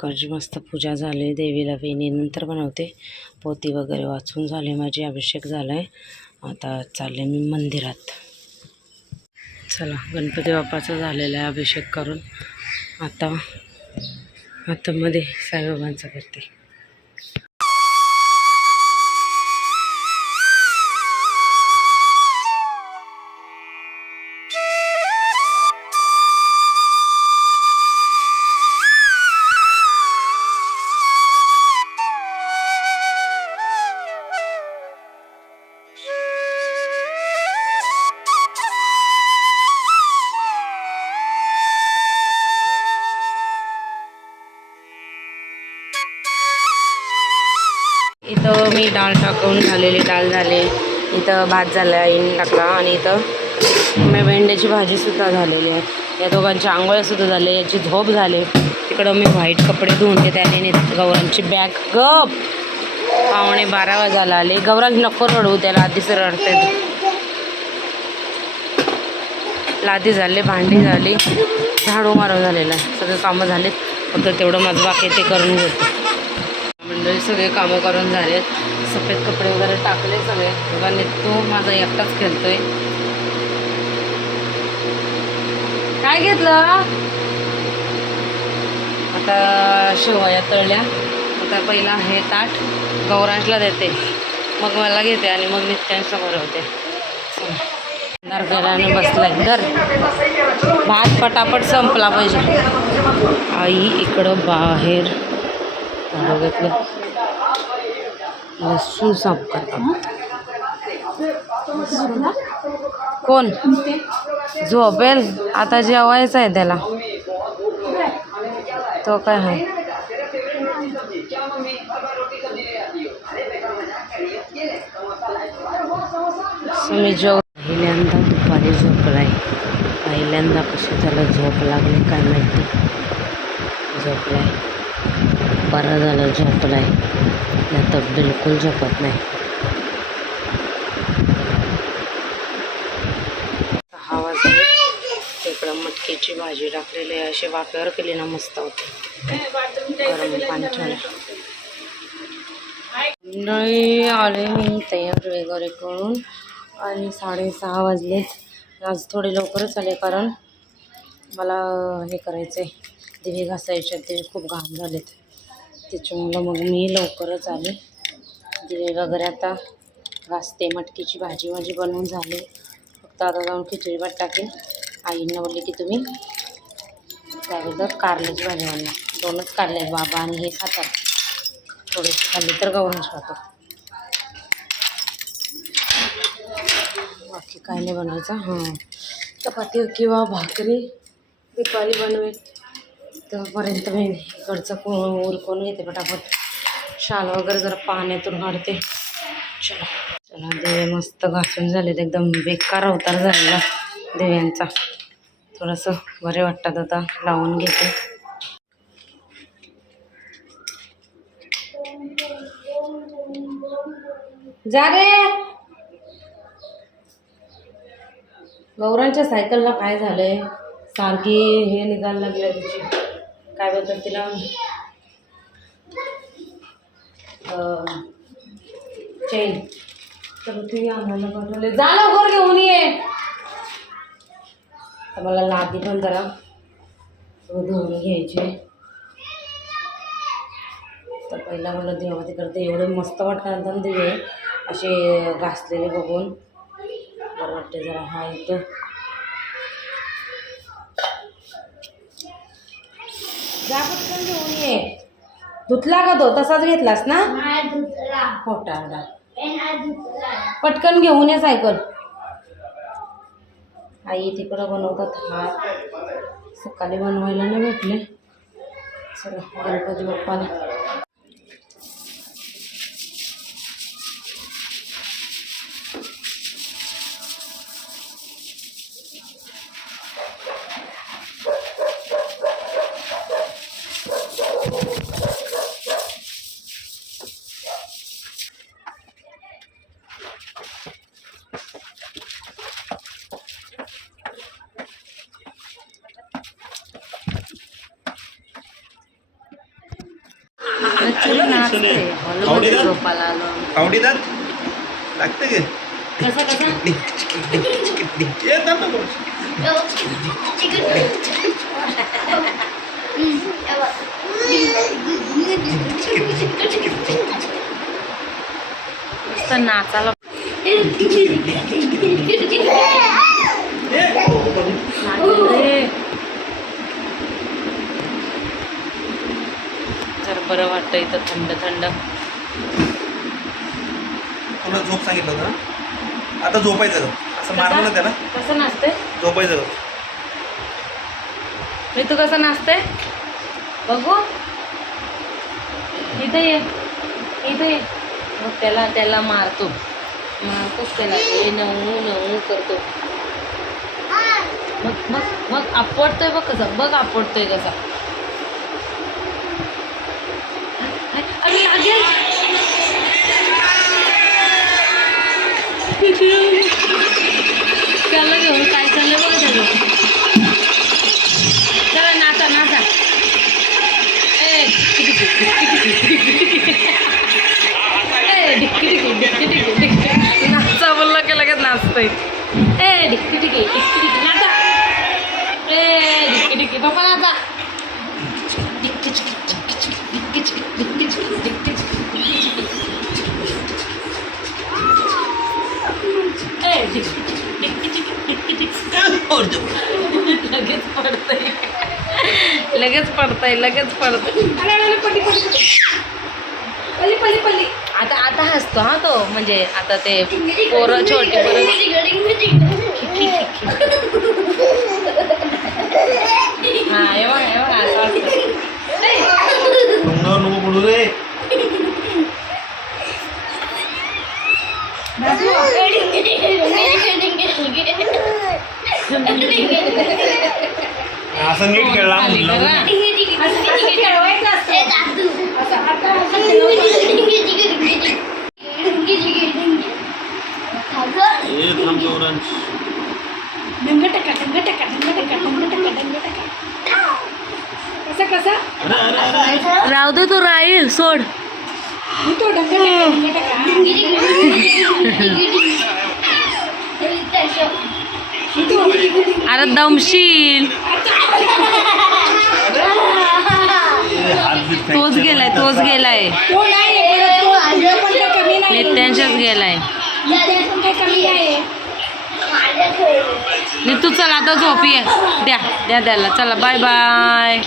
सकाळची मस्त पूजा झाली, देवीला वेणी नंतर बनवते. पोथी वगैरे वाचून झाली माझी, अभिषेक झाला आहे. आता चालले मी मंदिरात. चला, गणपती बाप्पाचा झालेला आहे अभिषेक करून. आता मध्ये साईबाबांचा करते. इथं मी डाळ टाकून झालेली डाळ झाली, इथं भात झाला आईने टाकला, आणि इथं मी भेंड्याची भाजीसुद्धा झालेली आहे. या दोघांची आंघोळसुद्धा झाले, याची झोप झाली. तिकडं मी व्हाईट कपडे धुवून ते त्याने गौरांची बॅग गप 11:15 वाजायला आले. गौरांच नको रडू, त्याला आधीच रडते. लादी झाले, भांडी झाली, झाडू मारून झालेला, सगळे कामं झालेत. फक्त तेवढं माझं बाकी ते करून घेतो. मंडळी सगळे कामं करून झालेत. सफेद कपडे वगैरे टाकले सगळे. बघा, निघतो माझा एकटाच खेळतोय. काय घेतलं आता? शेवया तळल्या. आता पहिला हे ताट गौरांशला देते, मग मला घेते आणि मग नित्यांशला भरवते. नरगराने बसलाय. घर भात पटापट संपला पाहिजे. आई इकडं बाहेर घेतलं लसूण साफ करतात. कोण झोपेल आता? जेवायचं आहे त्याला. तो काय आहे? मी पहिल्यांदा दुपारी झोपलाय. पहिल्यांदा कशी त्याला झोप लागली काय माहिती. झोपलाय, बरं झालं झोपलाय, नाही तर बिलकुल झोपत नाही. 6 वाजले. तिकडं मटकीची भाजी टाकलेली आहे. अशी वाफ्यावर केली ना मस्त होते. गरम पाणी ठेवलं. नाही आले मी तयार वगैरे करून, आणि 6:30 वाजलेत. आज थोडे लवकरच आले, कारण मला हे करायचं आहे, दिवे घासायचे. दिवे खूप घाण झालेत, त्याच्यामुळं मग मी लवकरच आले. दिवे वगैरे आता घासते. मटकीची भाजी माझी बनवून झाली. फक्त आता जाऊन खिचडी भात टाकेन. आईंना बोलले की तुम्ही त्याबद्दल कारल्याची भाजी बनवा. 2च कारले बाबा आणि हे खातात. थोडीशी खाल्ली तर गौरांश खातो. बाकी काय नाही बनवायचं. हां, चपाती किंवा भाकरी दुपारी बनवेल. तोपर्यंत मी इकडचं उरकून घेते पटापट. शाल वगैरे जरा पाण्यातून काढते. चला दिवे मस्त घासून झालेत. एकदम बेकार अवतार झालेला दिव्यांचा. थोडंसं बरे वाटतात आता, लावून घेते. जा रे. गौरांच्या सायकलला काय झालंय? सारखी हे निघायला लागल्या तिची. काय बोलतात तिला? चेन. तर ती आम्हाला बनवले. जा लवकर घेऊन ये. तर मला लादी पण जरा धुवून घ्यायची. तर पहिला मला देवाती करते. एवढे मस्त वाटतात ना दिवे असे घासलेले बघून, बरं वाटते जरा. हा इथं जा, पटकन घेऊन ये. धुतला का तो? तसाच घेतलास ना? खोटा. पटकन घेऊन ये सायकल. आई तिकडं बनवतात. हात सकाळी बनवायला नाही भेटले. चला गणपती बाप्पाला काहीतरी नाचते हॉलमध्ये झोपायला आलो आवडीदार लागतं गे कसं कसं नुसतं नाचायला जर बरं वाटतं इथं थंड थंड तुला झोप सांगितलं होतं ना आता झोपायचं ग असं मारलं ना त्याला कसं नाचते झोपायचं ग मी तू कसं नाचते बघू इथं ये मग त्याला मारतोच त्याला हे नऊ नऊ करतो मग आपटतोय बघ कसं बघ आपटतोय कसा अरे लागेल त्याला घेऊन काय चाललंय बघ त्याचं चला नाचा नाचा बोलला की लगेच नाचतोय डिक्की नाचा डिक्की बाबा नाचा लगेच पडतंय आता हसतो हा तो म्हणजे आता ते पोरं छोटे पोरं हा एवढा असं नको बोलू रे असं नीट खेळला राहू दे तू राहील सोड अरे दमशील तोच गेलाय नित्यांशच गेलाय नीतू चल आता झोप ये द्या त्याला चला बाय बाय